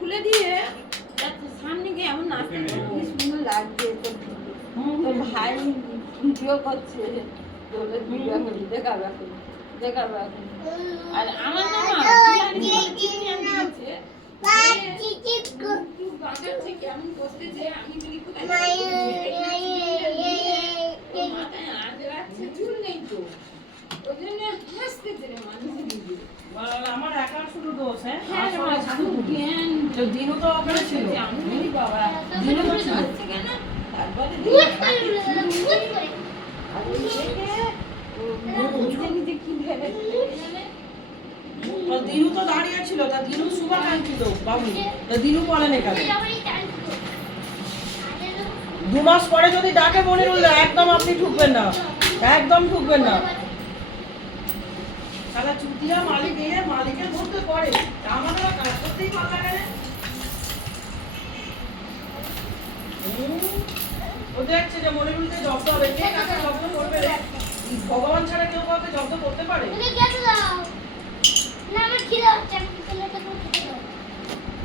খুলে দিয়ে সামনে গিয়ে এমন নাচতে কি সুন্দর লাগছে। তো ভাই ভিডিও করছে, তোলে ভিডিও করি, দেখাবো এখন, দেখাবো এখন। আর আমার না চিনি আনতে গেছে, বাজাচ্ছে কেমন করতেছে, আমি বলি কোথায় মাথায় আজ রাখছে, চুল নেই তো, ওই জন্য হাসতেছে রে মানুষের দিদি। আমার একার শুধু দোষ, হ্যাঁ দিনও তো ওখানে ছিল। আমি বলি বাবা দিনে বসে আসছে কেন, তারপরে নিজে কি ভেবে দিনু তো দাঁড়িয়ে ছিল, তা দিনু সুবাহ আনছিল বাবু, তা দিনু বলেন এখানে 2 মাস পরে যদি ডাকে মনিরুল দা, একদম আপনি ঢুকবেন না, একদম ঢুকবেন না। তাহলে চুতিয়া মালিক এ মালিকের মধ্যে পড়ে, আমাদের কাজ করতেই ভালো লাগে না। ও দেখছে যে মনিরুলকে জব্দ হবে, কে কাকে জব্দ করবে রে? ভগবান ছাড়া কেউ কাউকে জব্দ করতে পারে?